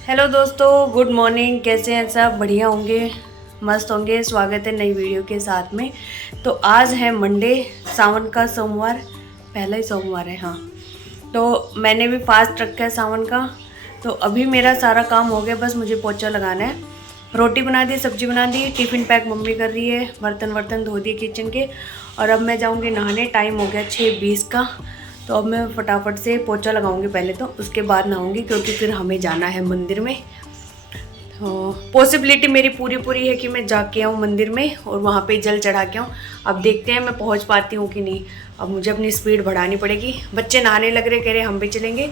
Hello दोस्तों, good morning. कैसे हैं सब? बढ़िया होंगे, मस्त होंगे। स्वागत है नई वीडियो के साथ में। तो आज है मंडे, सावन का सोमवार, पहला ही सोमवार है। हाँ, तो मैंने भी फास्ट रखा है सावन का। तो अभी मेरा सारा काम हो गया, बस मुझे पोछा लगाना है। रोटी बना दी, सब्जी बना दी, टिफ़िन पैक मम्मी कर रही है, बर्तन धो दिए किचन के। और अब मैं जाऊँगी नहाने। टाइम हो गया 6:20 का। तो अब मैं फटाफट से पोछा लगाऊंगी पहले, तो उसके बाद नहाऊंगी, क्योंकि फिर हमें जाना है मंदिर में। तो पॉसिबिलिटी मेरी पूरी है कि मैं जाके आऊँ मंदिर में और वहाँ पे जल चढ़ा के आऊँ। अब देखते हैं मैं पहुँच पाती हूँ कि नहीं। अब मुझे अपनी स्पीड बढ़ानी पड़ेगी। बच्चे नहाने लग रहे, कह रहे हम भी चलेंगे,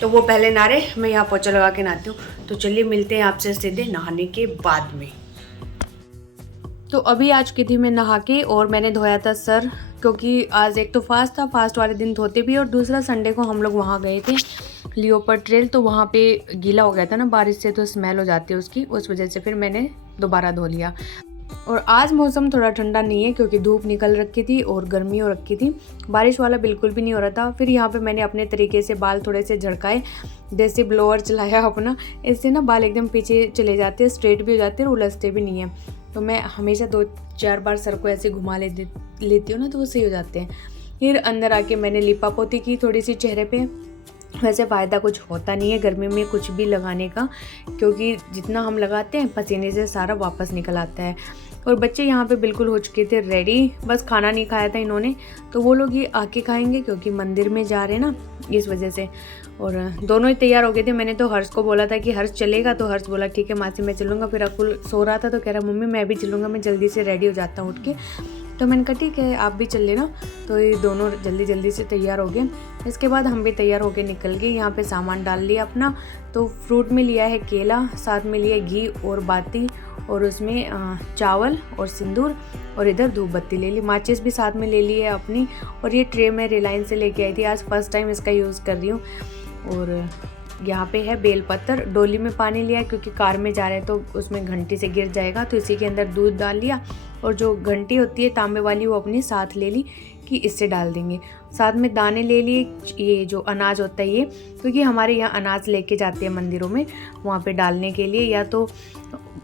तो वो पहले नहा रहे, मैं यहाँ पोछा लगा के नहाती हूँ। तो चलिए मिलते हैं आपसे सीधे नहाने के बाद में। तो अभी आज की थी मैं नहा के, और मैंने धोया था सर, क्योंकि आज एक तो फास्ट था, फास्ट वाले दिन धोते भी, और दूसरा संडे को हम लोग वहाँ गए थे लियोपर्ड ट्रेल। तो वहाँ पे गीला हो गया था ना बारिश से, तो स्मेल हो जाती है उसकी, उस वजह से फिर मैंने दोबारा धो लिया। और आज मौसम थोड़ा ठंडा नहीं है, क्योंकि धूप निकल रखी थी और गर्मी हो रखी थी। बारिश वाला बिल्कुल भी नहीं हो रहा था। फिर यहाँ पे मैंने अपने तरीके से बाल थोड़े से झड़काए, देसी ब्लोअर चलाया अपना। इससे ना बाल एकदम पीछे चले जाते हैं, स्ट्रेट भी हो जाते हैं और उलझते भी नहीं है। तो मैं हमेशा 2-4 बार सर को ऐसे घुमा लेती हूँ ना, तो वो सही हो जाते हैं। फिर अंदर आके मैंने लिपा पोती की थोड़ी सी चेहरे पे। वैसे फ़ायदा कुछ होता नहीं है गर्मी में कुछ भी लगाने का, क्योंकि जितना हम लगाते हैं पसीने से सारा वापस निकल आता है। और बच्चे यहाँ पे बिल्कुल हो चुके थे रेडी, बस खाना नहीं खाया था इन्होंने, तो वो लोग ये आके खाएंगे, क्योंकि मंदिर में जा रहे हैं ना, इस वजह से। और दोनों ही तैयार हो गए थे। मैंने तो हर्ष को बोला था कि हर्ष चलेगा, तो हर्ष बोला ठीक है मासी मैं चलूँगा। फिर अकुल सो रहा था, तो कह रहा मम्मी मैं भी चलूँगा, मैं जल्दी से रेडी हो जाता हूँ उठ के। तो मैंने कहा ठीक है आप भी चल लेना। तो ये दोनों जल्दी से तैयार हो गए। इसके बाद हम भी तैयार होके निकल गए। यहाँ पे सामान डाल लिया अपना। तो फ्रूट में लिया है केला, साथ में लिया घी और बाती, और उसमें चावल और सिंदूर, और इधर धूप बत्ती ले ली। माचिस भी साथ में ले ली है अपनी। और ये ट्रे मैं रिलायंस से लेके आई थी, आज फर्स्ट टाइम इसका यूज़ कर रही हूँ। और यहाँ पे है बेलपत्र। डोली में पानी लिया, क्योंकि कार में जा रहे हैं तो उसमें घंटी से गिर जाएगा, तो इसी के अंदर दूध डाल लिया। और जो घंटी होती है तांबे वाली, वो अपने साथ ले ली कि इससे डाल देंगे। साथ में दाने ले लिए, ये जो अनाज होता है ये, क्योंकि हमारे यहाँ अनाज लेके जाते हैं मंदिरों में वहाँ पे डालने के लिए। या तो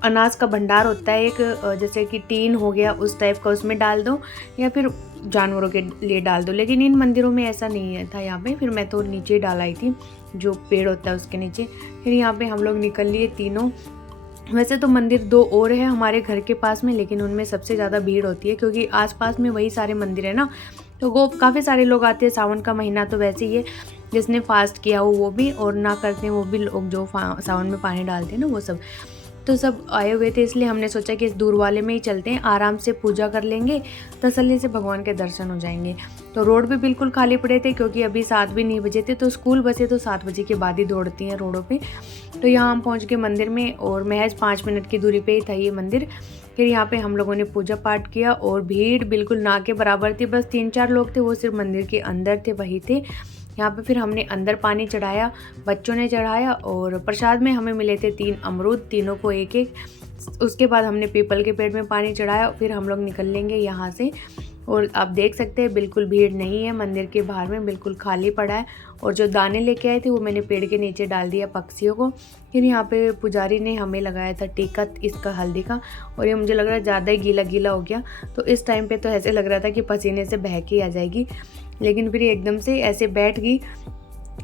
अनाज का भंडार होता है एक, जैसे कि टीन हो गया उस टाइप का, उसमें डाल दो, या फिर जानवरों के लिए डाल दो। लेकिन इन मंदिरों में ऐसा नहीं है था यहाँ पे। फिर मैं तो नीचे डाल आई थी, जो पेड़ होता है उसके नीचे। फिर यहाँ पे हम लोग निकल लिए तीनों। वैसे तो मंदिर 2 और है हमारे घर के पास में, लेकिन उनमें सबसे ज़्यादा भीड़ होती है, क्योंकि आसपास में वही सारे मंदिर है ना। तो वो काफ़ी सारे लोग आते हैं। सावन का महीना तो वैसे ही है, जिसने फास्ट किया हो वो भी, और ना करते हैं वो भी लोग, जो सावन में पानी डालते हैं ना वो सब। तो सब आए हुए थे, इसलिए हमने सोचा कि इस दूर वाले में ही चलते हैं, आराम से पूजा कर लेंगे, तसल्ली से भगवान के दर्शन हो जाएंगे। तो रोड भी बिल्कुल खाली पड़े थे, क्योंकि अभी 7 भी नहीं बजे थे। तो स्कूल बसें तो 7 बजे के बाद ही दौड़ती हैं रोडों पे। तो यहाँ हम पहुँच गए मंदिर में, और महज 5 मिनट की दूरी पे ही था ये मंदिर। फिर यहाँ पे हम लोगों ने पूजा पाठ किया, और भीड़ बिल्कुल ना के बराबर थी। बस 3-4 लोग थे, वो सिर्फ मंदिर के अंदर थे, वही थे। यहाँ पे फिर हमने अंदर पानी चढ़ाया, बच्चों ने चढ़ाया, और प्रसाद में हमें मिले थे 3 अमरूद, तीनों को एक एक। उसके बाद हमने पीपल के पेड़ में पानी चढ़ाया। फिर हम लोग निकल लेंगे यहाँ से। और आप देख सकते हैं बिल्कुल भीड़ नहीं है मंदिर के बाहर में, बिल्कुल खाली पड़ा है। और जो दाने लेके आए थे वो मैंने पेड़ के नीचे डाल दिया पक्षियों को। फिर यहाँ पे पुजारी ने हमें लगाया था टीका इसका हल्दी का, और ये मुझे लग रहा है ज़्यादा ही गीला हो गया। तो इस टाइम पे तो ऐसे लग रहा था कि पसीने से बह के आ जाएगी, लेकिन फिर एकदम से ऐसे बैठ गई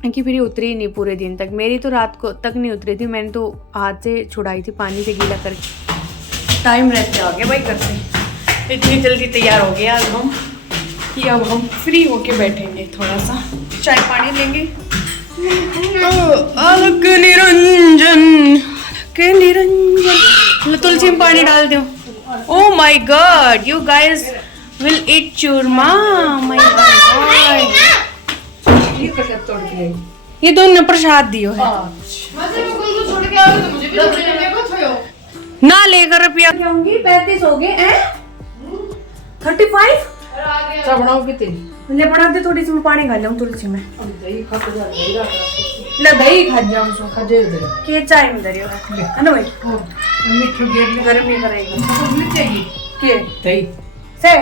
कि फिर उतरी नहीं पूरे दिन तक। मेरी तो रात को तक नहीं उतरी थी, मैंने तो हाथ से छुड़ाई थी पानी से गीला करके। टाइम रहते आ गया भाई करते, इतनी जल्दी तैयार हो गया आज हम कि अब हम फ्री होके बैठेंगे, थोड़ा सा चाय पानी लेंगे। अलग निरंजन के निरंजन, तुलसी में पानी डाल दो। Oh my God, you guys will eat churma, my god। ये दोनों प्रसाद दियो है। ना लेकर रुपया जाऊंगी। 35 हो गए हैं, 35 ले बना दे। थोड़ी सी मैं पानी खा लूँ तुलसी में, ले दही खा जाऊँ सो के चाय में दरियो है ना भाई। मिठू गेट में गर्म नहीं करेगा के दही से।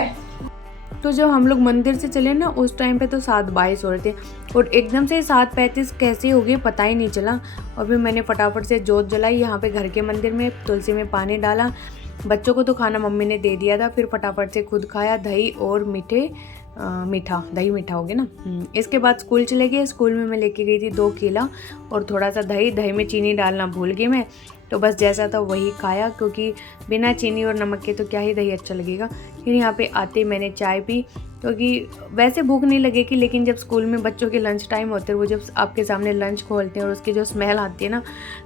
तो जब हम लोग मंदिर से चले ना उस टाइम पे तो 7:22 हो रहे थे और एकदम से 7:35 कैसे हो गए पता ही नहीं चला। और फिर मैंने फटाफट से जोत जलाई यहाँ पे घर के मंदिर में, तुलसी में पानी डाला। बच्चों को तो खाना मम्मी ने दे दिया था, फिर फटाफट से खुद खाया दही और दही मीठा हो गया ना। इसके बाद स्कूल चले गए। स्कूल में मैं लेके गई थी 2 केला और थोड़ा सा दही में चीनी डालना भूल गई मैं, तो बस जैसा था वही खाया, क्योंकि बिना चीनी और नमक के तो क्या ही दही अच्छा लगेगा। फिर यहाँ पे आते मैंने चाय पी, क्योंकि वैसे भूख नहीं लगेगी, लेकिन जब स्कूल में बच्चों के लंच टाइम होते हैं, वो जब आपके सामने लंच खोलते हैं और उसकी जो स्मेल आती है ना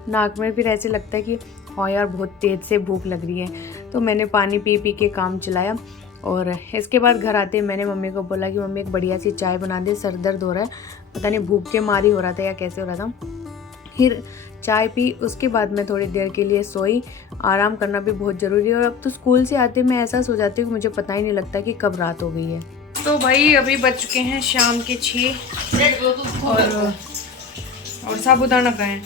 नाक में, फिर ऐसे लगता है कि हाँ यार बहुत तेज़ से भूख लग रही है। तो मैंने पानी पी के काम चलाया। और इसके बाद घर आते मैंने मम्मी को बोला कि मम्मी एक बढ़िया सी चाय बना दे, सर दर्द हो रहा है, पता नहीं भूख के मारी हो रहा था या कैसे हो रहा था। फिर चाय पी, उसके बाद मैं थोड़ी देर के लिए सोई। आराम करना भी बहुत ज़रूरी है। और अब तो स्कूल से आते मैं ऐसा सो जाती हूँ कि मुझे पता ही नहीं लगता कि कब रात हो गई है। तो भाई अभी बज चुके हैं शाम के 6 और साबूदाना का है।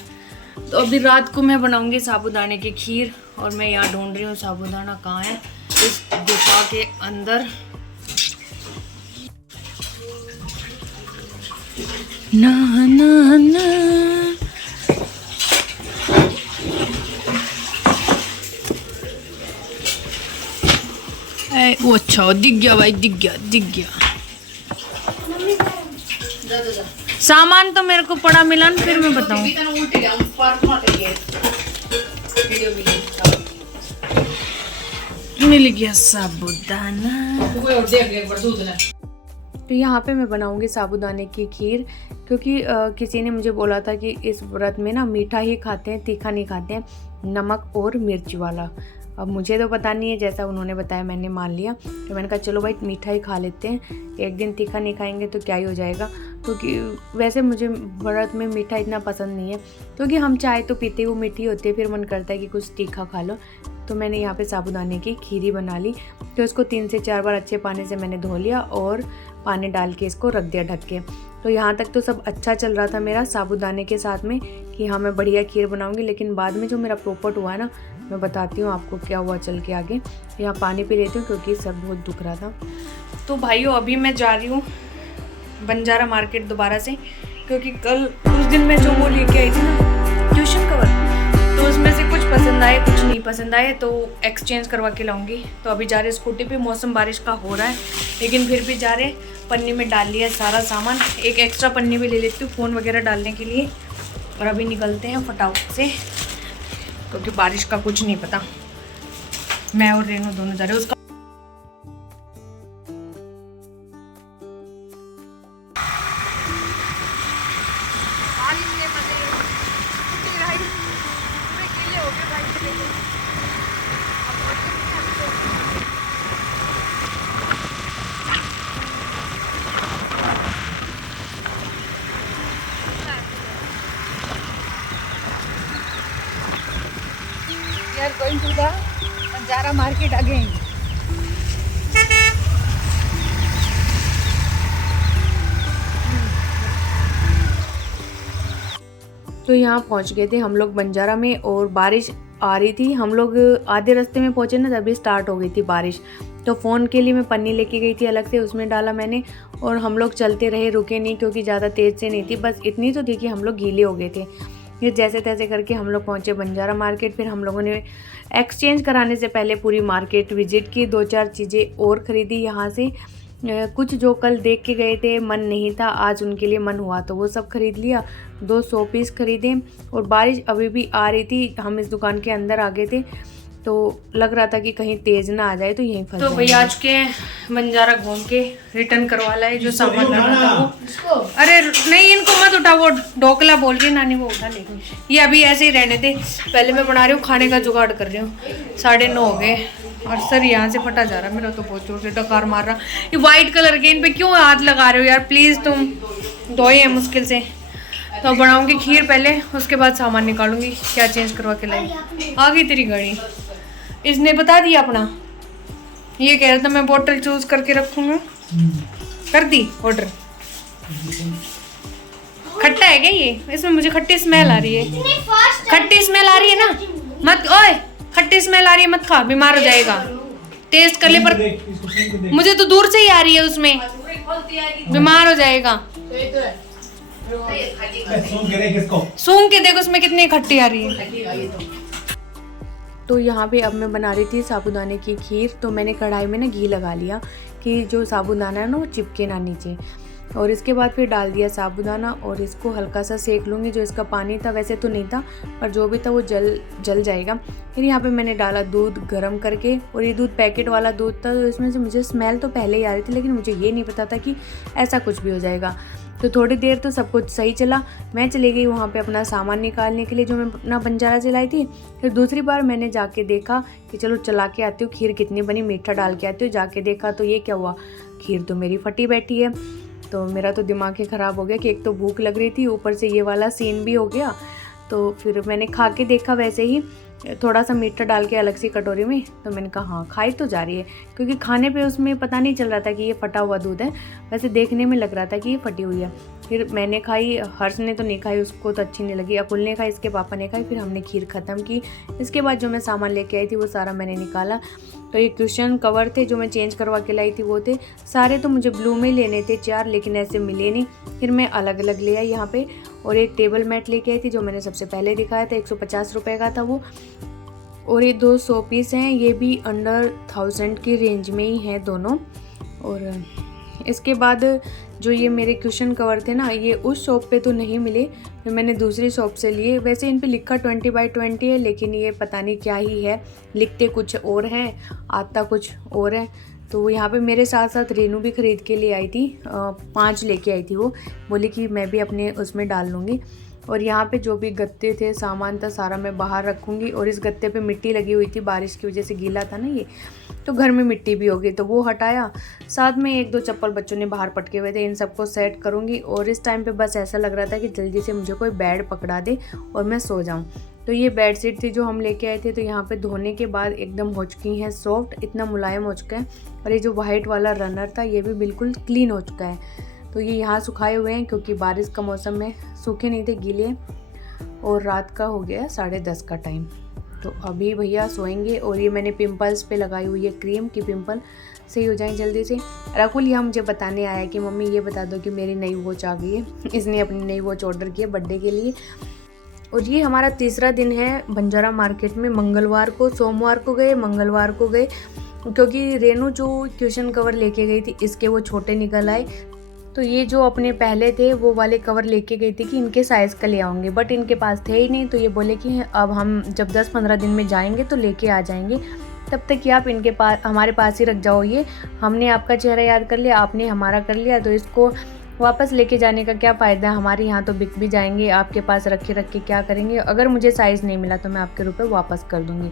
तो अभी रात को मैं बनाऊंगी साबूदाने की खीर, और मैं यहाँ ढूंढ रही हूँ साबूदाना कहाँ है इस गुफा के अंदर। ना ना ना वो अच्छा दिख गया भाई, दिख गया। सामान तो मेरे को पड़ा मिला, फिर मैं बताऊं। मिल गया साबूदाना। तो यहाँ पे मैं बनाऊंगी साबूदाने की खीर, क्योंकि किसी ने मुझे बोला था कि इस व्रत में ना मीठा ही खाते हैं, तीखा नहीं खाते हैं, नमक और मिर्च वाला। अब मुझे तो पता नहीं है, जैसा उन्होंने बताया मैंने मान लिया। तो मैंने कहा चलो भाई मीठा ही खा लेते हैं, एक दिन तीखा नहीं खाएंगे तो क्या ही हो जाएगा। क्योंकि वैसे मुझे व्रत में मीठा इतना पसंद नहीं है, क्योंकि हम चाय तो पीते वो मीठी होती है, फिर मन करता है कि कुछ तीखा खा लो। तो मैंने यहाँ पे साबूदाने की खीरी बना ली। तो इसको 3 से 4 बार अच्छे पानी से मैंने धो लिया और पानी डाल के इसको रख दिया ढक के। तो यहाँ तक तो सब अच्छा चल रहा था मेरा साबूदाने के साथ में कि हाँ मैं बढ़िया खीर बनाऊँगी। लेकिन बाद में जो मेरा पोपट हुआ है ना, मैं बताती हूँ आपको क्या हुआ चल के आगे। यहाँ पानी पी लेती हूँ क्योंकि सब बहुत दुख रहा था। तो भाइयों अभी मैं जा रही हूँ बंजारा मार्केट दोबारा से, क्योंकि कल उस दिन मैं जो वो लेके आई थी ना ट्यूशन कवर, तो उसमें से कुछ पसंद आए कुछ नहीं पसंद आए, तो एक्सचेंज करवा के लाऊंगी। तो अभी जा रहे स्कूटी पे, मौसम बारिश का हो रहा है लेकिन फिर भी जा रहे। पन्नी में डाल लिया सारा सामान, एक एक्स्ट्रा पन्नी भी ले लेती हूँ फ़ोन वगैरह डालने के लिए। और अभी निकलते हैं फटाफट से, क्योंकि बारिश का कुछ नहीं पता। मैं और रेनू दोनों जा रहे हैं। उसका We are going to the Banjara market again. तो यहाँ पहुँच गए थे हम लोग बंजारा में, और बारिश आ रही थी। हम लोग आधे रास्ते में पहुँचे ना, तभी स्टार्ट हो गई थी बारिश। तो फ़ोन के लिए मैं पन्नी लेके गई थी अलग से, उसमें डाला मैंने, और हम लोग चलते रहे, रुके नहीं, क्योंकि ज़्यादा तेज़ से नहीं थी, बस इतनी तो थी कि हम लोग गीले हो गए थे। फिर जैसे तैसे करके हम लोग पहुँचे बंजारा मार्केट। फिर हम लोगों ने एक्सचेंज कराने से पहले पूरी मार्केट विजिट की, 2-4 चीज़ें और ख़रीदी यहाँ से। कुछ जो कल देख के गए थे मन नहीं था, आज उनके लिए मन हुआ तो वो सब खरीद लिया। 2 शो पीस खरीदे। और बारिश अभी भी आ रही थी, हम इस दुकान के अंदर आ गए थे, तो लग रहा था कि कहीं तेज़ ना आ जाए तो यहीं फंस। तो भैया आज के बंजारा घूम के रिटर्न करवा लाए जो सामान लाना था वो। अरे नहीं इनको मत उठा, वो ढोकला बोल रही नानी, वो उठा ले। ये अभी ऐसे ही रहने थे, पहले मैं बना रही हूँ, खाने का जुगाड़ कर रही हूँ। 9:30 हो गए और सर यहाँ से फटा जा रहा है मेरा, तो बहुत जोर से डकार मार रहा। ये वाइट कलर के, इन पे क्यों हाथ लगा रहे हो यार, प्लीज़ तुम धोए हैं मुश्किल से। तो बनाऊँगी खीर पहले, उसके बाद सामान निकालूंगी, क्या चेंज करवा के लाई। आ गई तेरी गाड़ी, इसने बता दिया अपना। ये कह रहा था मैं बोतल चूज करके रखूंगा, कर दी ऑर्डर। खट्टा है क्या ये? इसमें मुझे खट्टी स्मेल आ रही है। खट्टी स्मेल आ रही है ना, मत ओए, खट्टी स्मेल आ रही है मत खा, बीमार हो जाएगा। टेस्ट कर ले, पर मुझे तो दूर से ही आ रही है, उसमें बीमार हो जाएगा। सूंघ के देखो उसमें कितनी खट्टी आ रही है। तो यहाँ पे अब मैं बना रही थी साबूदाने की खीर। तो मैंने कढ़ाई में ना घी लगा लिया कि जो साबूदाना है ना वो चिपके ना नीचे, और इसके बाद फिर डाल दिया साबूदाना और इसको हल्का सा सेक लूँगी। जो इसका पानी था वैसे तो नहीं था, पर जो भी था वो जल जाएगा। फिर यहाँ पे मैंने डाला दूध गरम करके, और ये दूध पैकेट वाला दूध था, तो इसमें से मुझे स्मेल तो पहले ही आ रही थी, लेकिन मुझे ये नहीं पता था कि ऐसा कुछ भी हो जाएगा। तो थोड़ी देर तो सब कुछ सही चला। मैं चली गई वहाँ पे अपना सामान निकालने के लिए, जो मैं अपना बंजारा चलाई थी। फिर दूसरी बार मैंने जाके देखा कि चलो चला के आती हूँ, खीर कितनी बनी, मीठा डाल के आती हूँ। जाके देखा तो ये क्या हुआ, खीर तो मेरी फटी बैठी है। तो मेरा तो दिमाग ही ख़राब हो गया कि एक तो भूख लग रही थी, ऊपर से ये वाला सीन भी हो गया। तो फिर मैंने खा के देखा, वैसे ही थोड़ा सा मीठा डाल के अलग सी कटोरी में। तो मैंने कहा हाँ खाई तो जा रही है, क्योंकि खाने पे उसमें पता नहीं चल रहा था कि ये फटा हुआ दूध है, वैसे देखने में लग रहा था कि ये फटी हुई है। फिर मैंने खाई, हर्ष ने तो नहीं खाई, उसको तो अच्छी नहीं लगी। अकुल ने खाई, इसके पापा ने खाई। फिर हमने खीर ख़त्म की। इसके बाद जो मैं सामान लेके आई थी वो सारा मैंने निकाला। तो ये क्वेश्चन कवर थे जो मैं चेंज करवा के लाई थी, वो थे सारे। तो मुझे ब्लू में लेने थे 4, लेकिन ऐसे मिले नहीं। फिर मैं अलग अलग ले आई यहाँ पे। और एक टेबल मैट लेके आई थी, जो मैंने सबसे पहले दिखाया था, 150 रुपये का था वो। और ये 2 शो पीस हैं, ये भी अंडर 1000 की रेंज में ही हैं दोनों। और इसके बाद जो ये मेरे क्वेश्चन कवर थे ना, ये उस शॉप पे तो नहीं मिले, फिर मैंने दूसरी शॉप से लिए। वैसे इन पे लिखा 20x20 है, लेकिन ये पता नहीं क्या ही है, लिखते कुछ और हैं, आता कुछ और है। तो यहाँ पे मेरे साथ साथ रेनू भी ख़रीद के लिए आई थी, 5 लेके आई थी। वो बोली कि मैं भी अपने उसमें डाल लूँगी। और यहाँ पे जो भी गत्ते थे, सामान था, सारा मैं बाहर रखूँगी। और इस गत्ते पे मिट्टी लगी हुई थी, बारिश की वजह से गीला था ना ये, तो घर में मिट्टी भी हो गई, तो वो हटाया। साथ में 1-2 चप्पल बच्चों ने बाहर पटके हुए थे, इन सबको सेट करूँगी। और इस टाइम पे बस ऐसा लग रहा था कि जल्दी से मुझे कोई बेड पकड़ा दे और मैं सो जाऊँ। तो ये बेड शीट थी जो हम लेके आए थे। तो यहाँ पे धोने के बाद एकदम हो चुकी हैं सॉफ्ट, इतना मुलायम हो चुका है। और ये जो वाइट वाला रनर था, ये भी बिल्कुल क्लीन हो चुका है। तो ये यहाँ सुखाए हुए हैं, क्योंकि बारिश का मौसम में सूखे नहीं थे, गीले। और रात का हो गया 10:30 का टाइम। तो अभी भैया सोएंगे। और ये मैंने पिंपल्स पे लगाई हुई है क्रीम, की पिंपल सही हो जाए जल्दी से। राकुल यहाँ मुझे बताने आया कि मम्मी ये बता दो कि मेरी नई वॉच आ गई है। इसने अपनी नई वॉच ऑर्डर की है बर्थडे के लिए। और ये हमारा तीसरा दिन है बंजारा मार्केट में। मंगलवार को, सोमवार को गए, मंगलवार को गए, क्योंकि रेनू जो क्वेश्चन कवर लेके गई थी, इसके वो छोटे निकल आए। तो ये जो अपने पहले थे वो वाले कवर लेके गई थी कि इनके साइज़ का ले आऊँगे, बट इनके पास थे ही नहीं। तो ये बोले कि अब हम जब 10-15 दिन में जाएंगे तो लेके आ जाएंगे, तब तक कि आप इनके पास, हमारे पास ही रख जाओ। ये हमने आपका चेहरा याद कर लिया, आपने हमारा कर लिया, तो इसको वापस लेके जाने का क्या फ़ायदा। हमारे यहाँ तो बिक भी जाएंगे, आपके पास रख के क्या करेंगे। अगर मुझे साइज़ नहीं मिला तो मैं आपके रुपए वापस कर दूँगी।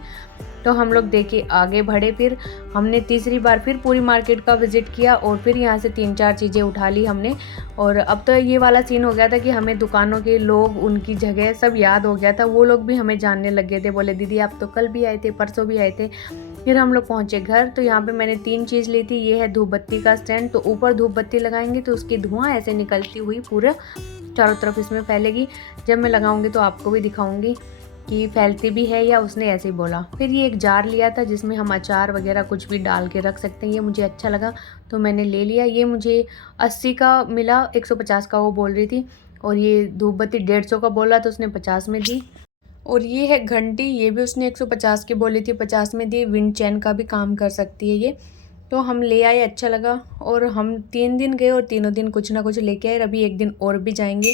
तो हम लोग देखिए आगे बढ़े। फिर हमने तीसरी बार फिर पूरी मार्केट का विज़िट किया, और फिर यहाँ से 3-4 चीज़ें उठा ली हमने। और अब तो ये वाला सीन हो गया था कि हमें दुकानों के लोग, उनकी जगह सब याद हो गया था। वो लोग भी हमें जानने लग गए थे, बोले दीदी आप तो कल भी आए थे, परसों भी आए थे। फिर हम लोग पहुँचे घर। तो यहाँ पे मैंने 3 चीज़ ली थी। ये है धूप बत्ती का स्टैंड। तो ऊपर धूप बत्ती लगाएंगे तो उसकी धुआं ऐसे निकलती हुई पूरा चारों तरफ इसमें फैलेगी। जब मैं लगाऊंगी तो आपको भी दिखाऊंगी कि फैलती भी है या उसने ऐसे ही बोला। फिर ये एक जार लिया था जिसमें हम अचार वगैरह कुछ भी डाल के रख सकते हैं। ये मुझे अच्छा लगा तो मैंने ले लिया। ये मुझे 80 का मिला, 150 का वो बोल रही थी। और ये धूप बत्ती 150 का बोला तो उसने 50 में दी। और ये है घंटी, ये भी उसने 150 की बोली थी, 50 में दी। विंड चैन का भी काम कर सकती है ये। तो हम ले आए, अच्छा लगा। और हम 3 दिन गए और तीनों दिन कुछ ना कुछ लेके आए। अभी एक दिन और भी जाएंगे।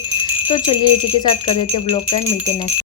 तो चलिए इसी के साथ कर देते हैं ब्लॉग का एंड मिलते हैं नेक्स्ट।